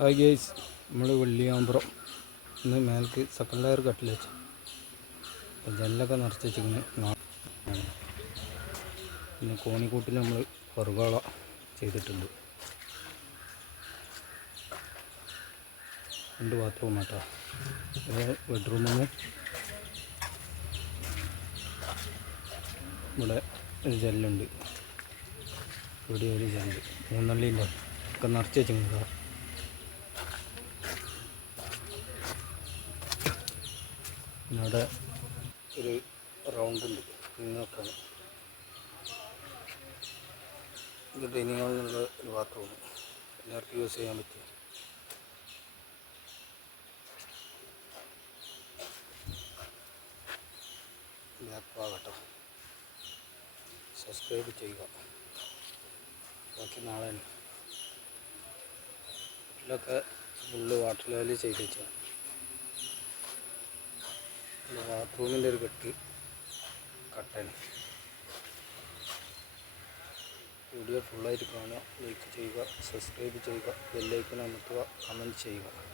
Hi guys നമ്മൾ വെള്ളിയാമ്പുറം ഇന്ന് മേൽക്ക് second layer കട്ടിൽ വെച്ചു. അപ്പം ജെല്ലൊക്കെ നിറച്ച് വെച്ചിരിക്കുന്നു പിന്നെ കോണിക്കൂട്ടിൽ നമ്മൾ ഫറുകള ചെയ്തിട്ടുണ്ട്. രണ്ട് ബാത്റൂം ആട്ടോ. ബെഡ്റൂമിൽ നിന്ന് ഇവിടെ ഒരു ജെല്ലുണ്ട്. ഇവിടെ ഒരു ജെല്ല്. മൂന്നള്ളിയില്ല? ഒക്കെ നിറച്ച് വെച്ചിട്ടുണ്ട് പിന്നെ അവിടെ ഒരു റൗണ്ട് ഉണ്ട്. ഇങ്ങോട്ടാണ് ഇത് ഡൈനിങ് ഹാളിലുള്ള ഒരു ബാത്റൂം എല്ലാവർക്കും യൂസ് ചെയ്യാൻ പറ്റും. ബാക്ക് സബ്സ്ക്രൈബ് ചെയ്യുക. ബാക്കി നാളെ ഇതിലൊക്കെ ഫുള്ള് വാട്ടർ ലെവൽ ചെയ്ത് വെച്ചാൽ ബാത്റൂമിന്റെ ഒരു കെട്ട് കട്ടൻ വീഡിയോ ഫുള്ളായിട്ട് കാണുക ലൈക്ക് ചെയ്യുക സബ്സ്ക്രൈബ് ചെയ്യുക ബെല്ലൈക്കൺ അമർത്തുക കമന്റ് ചെയ്യുക.